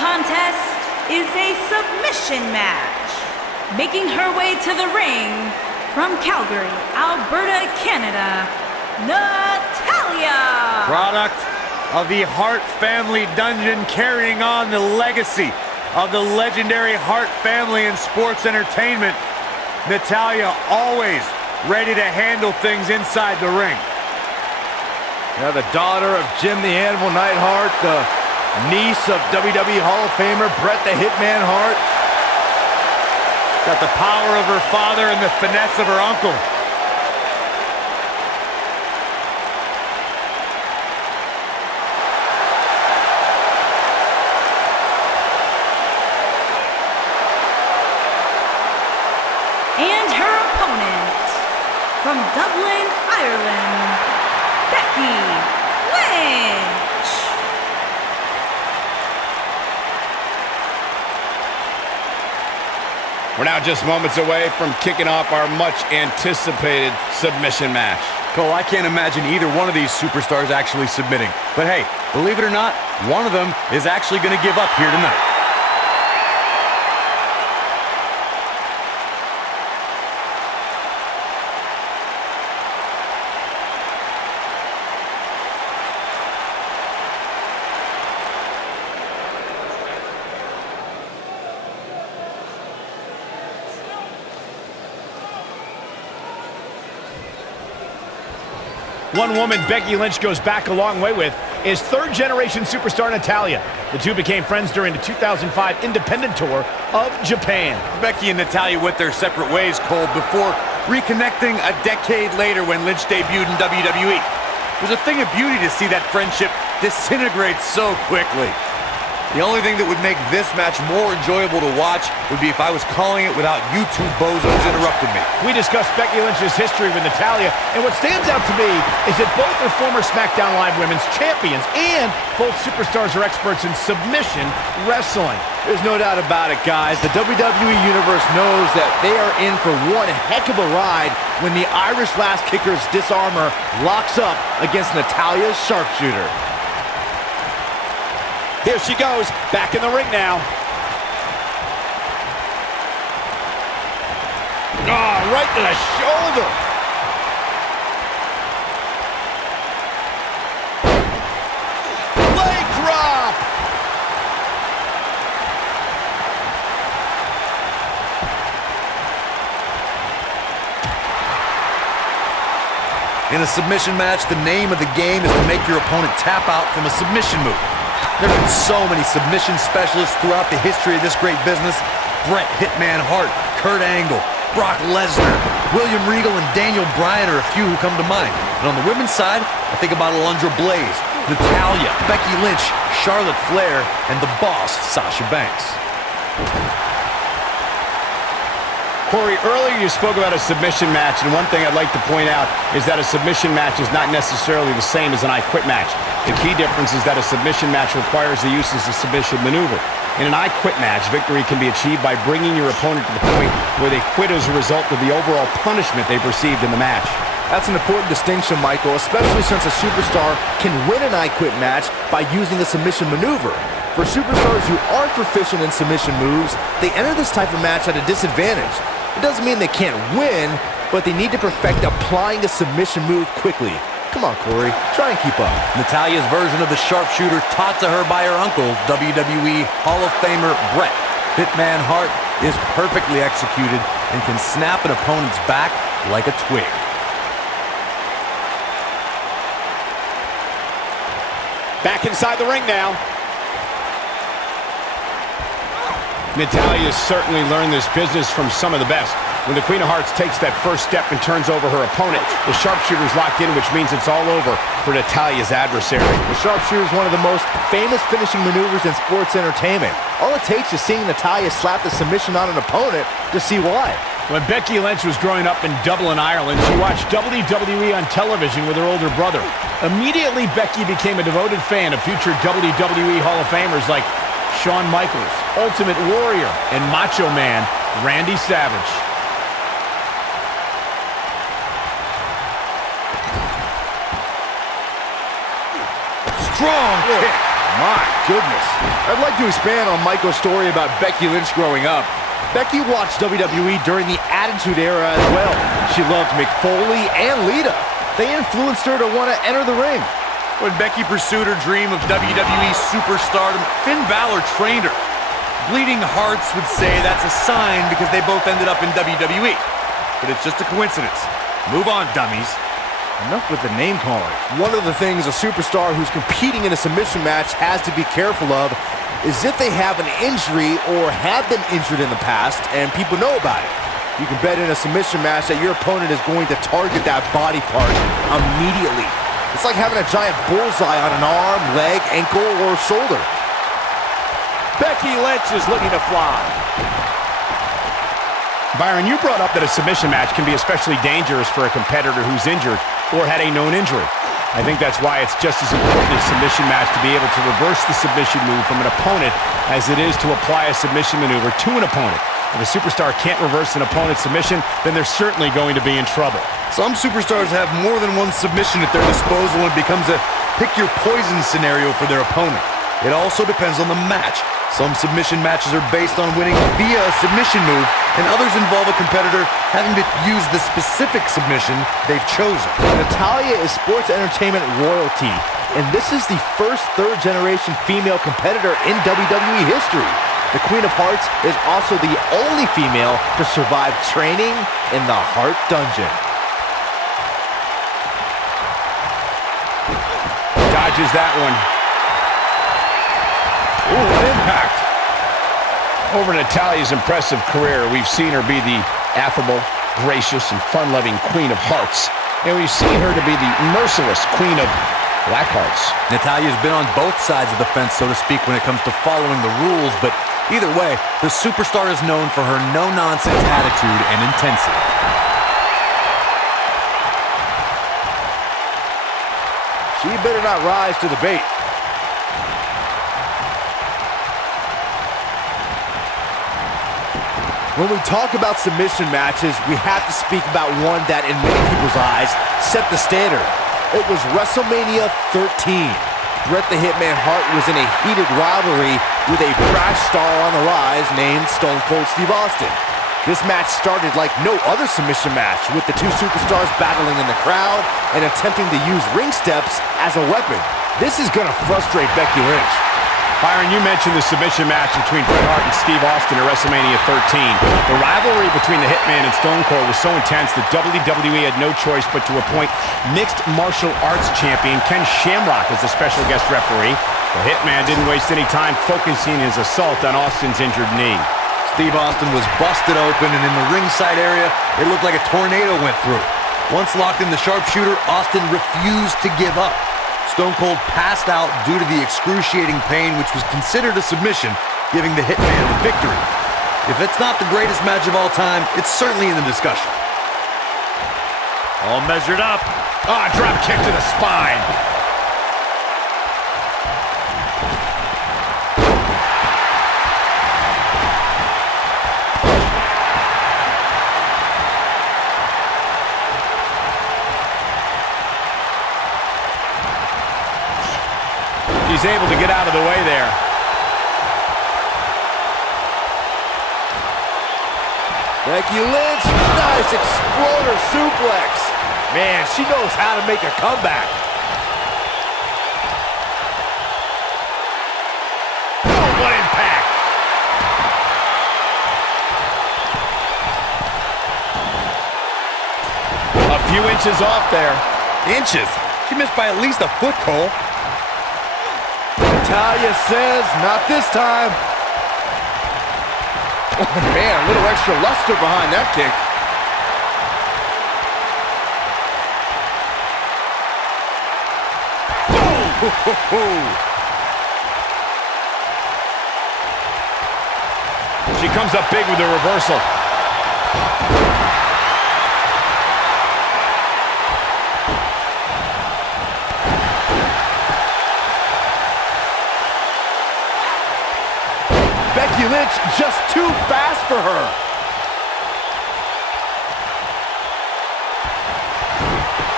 contest is a submission match. Making her way to the ring from Calgary, Alberta, Canada, Natalya. Product of the Hart family dungeon, carrying on the legacy of the legendary Hart family in sports entertainment. Natalya always ready to handle things inside the ring. Yeah, the daughter of Jim the Animal Neidhart, the niece of WWE Hall of Famer Bret the Hitman Hart. Got the power of her father and the finesse of her uncle. And her opponent, from Dublin, Ireland, Lynch. We're now just moments away from kicking off our much-anticipated submission match. Cole, I can't imagine either one of these superstars actually submitting. But hey, believe it or not, one of them is actually going to give up here tonight. One woman Becky Lynch goes back a long way with is third-generation superstar Natalya. The two became friends during the 2005 independent tour of Japan. Becky and Natalya went their separate ways, Cole, before reconnecting a decade later when Lynch debuted in WWE. It was a thing of beauty to see that friendship disintegrate so quickly. The only thing that would make this match more enjoyable to watch would be if I was calling it without you two bozos interrupting me. We discussed Becky Lynch's history with Natalya, and what stands out to me is that both are former SmackDown Live Women's Champions, and both superstars are experts in submission wrestling. There's no doubt about it, guys. The WWE Universe knows that they are in for one heck of a ride when the Irish Lass Kicker's disarmor locks up against Natalya's sharpshooter. Here she goes, back in the ring now. Oh, right to the shoulder. Leg drop. In a submission match, the name of the game is to make your opponent tap out from a submission move. There have been so many submission specialists throughout the history of this great business. Bret Hitman Hart, Kurt Angle, Brock Lesnar, William Regal, and Daniel Bryan are a few who come to mind. And on the women's side, I think about Alundra Blaze, Natalya, Becky Lynch, Charlotte Flair, and the boss, Sasha Banks. Corey, earlier you spoke about a submission match, and one thing I'd like to point out is that a submission match is not necessarily the same as an I Quit match. The key difference is that a submission match requires the use of a submission maneuver. In an I Quit match, victory can be achieved by bringing your opponent to the point where they quit as a result of the overall punishment they've received in the match. That's an important distinction, Michael, especially since a superstar can win an I Quit match by using a submission maneuver. For superstars who aren't proficient in submission moves, they enter this type of match at a disadvantage. It doesn't mean they can't win, but they need to perfect applying a submission move quickly. Come on, Corey, try and keep up. Natalya's version of the sharpshooter taught to her by her uncle, WWE Hall of Famer Bret Hitman Hart, is perfectly executed and can snap an opponent's back like a twig. Back inside the ring now. Natalya certainly learned this business from some of the best. When the Queen of Hearts takes that first step and turns over her opponent, the sharpshooter's locked in, which means it's all over for Natalya's adversary. The sharpshooter is one of the most famous finishing maneuvers in sports entertainment. All it takes is seeing Natalya slap the submission on an opponent to see why. When Becky Lynch was growing up in Dublin, Ireland, she watched WWE on television with her older brother. Immediately, Becky became a devoted fan of future WWE Hall of Famers like Shawn Michaels, Ultimate Warrior, and Macho Man Randy Savage. Strong kick. My goodness. I'd like to expand on Michael's story about Becky Lynch growing up. Becky watched WWE during the Attitude Era as well. She loved Mick Foley and Lita. They influenced her to want to enter the ring. When Becky pursued her dream of WWE superstardom, Finn Balor trained her. Bleeding Hearts would say that's a sign because they both ended up in WWE. But it's just a coincidence. Move on, dummies. Enough with the name calling. One of the things a superstar who's competing in a submission match has to be careful of is if they have an injury or have been injured in the past and people know about it. You can bet in a submission match that your opponent is going to target that body part immediately. It's like having a giant bullseye on an arm, leg, ankle, or shoulder. Becky Lynch is looking to fly. Byron, you brought up that a submission match can be especially dangerous for a competitor who's injured or had a known injury. I think that's why it's just as important in a submission match to be able to reverse the submission move from an opponent as it is to apply a submission maneuver to an opponent. If a superstar can't reverse an opponent's submission, then they're certainly going to be in trouble. Some superstars have more than one submission at their disposal and it becomes a pick-your-poison scenario for their opponent. It also depends on the match. Some submission matches are based on winning via a submission move, and others involve a competitor having to use the specific submission they've chosen. Natalya is sports entertainment royalty, and this is the first third-generation female competitor in WWE history. The Queen of Hearts is also the only female to survive training in the Heart Dungeon. Dodges that one. Ooh, what impact. Over Natalya's impressive career, we've seen her be the affable, gracious, and fun-loving Queen of Hearts. And we've seen her to be the merciless Queen of Black Hearts. Natalya's been on both sides of the fence, so to speak, when it comes to following the rules, but either way, the superstar is known for her no-nonsense attitude and intensity. She better not rise to the bait. When we talk about submission matches, we have to speak about one that, in many people's eyes, set the standard. It was WrestleMania 13. Bret the Hitman Hart was in a heated rivalry with a brash star on the rise named Stone Cold Steve Austin. This match started like no other submission match, with the two superstars battling in the crowd and attempting to use ring steps as a weapon. This is going to frustrate Becky Lynch. Byron, you mentioned the submission match between Bret Hart and Steve Austin at WrestleMania 13. The rivalry between the Hitman and Stone Cold was so intense that WWE had no choice but to appoint mixed martial arts champion Ken Shamrock as the special guest referee. The Hitman didn't waste any time focusing his assault on Austin's injured knee. Steve Austin was busted open, and in the ringside area, it looked like a tornado went through. Once locked in the sharpshooter, Austin refused to give up. Stone Cold passed out due to the excruciating pain, which was considered a submission, giving the Hitman the victory. If it's not the greatest match of all time, it's certainly in the discussion. All measured up. Ah, drop kick to the spine. He's able to get out of the way there. Becky Lynch, nice exploder suplex. Man, she knows how to make a comeback. Oh, what impact! A few inches off there. Inches? She missed by at least a foot, Cole. Natalya says, not this time. Oh man, a little extra luster behind that kick. She comes up big with the reversal. Becky Lynch just too fast for her.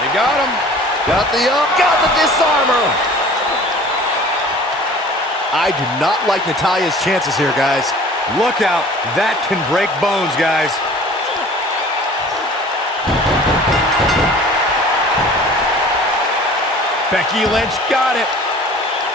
They got him. Got the disarmer. I do not like Natalya's chances here, guys. Look out. That can break bones, guys. Becky Lynch got it.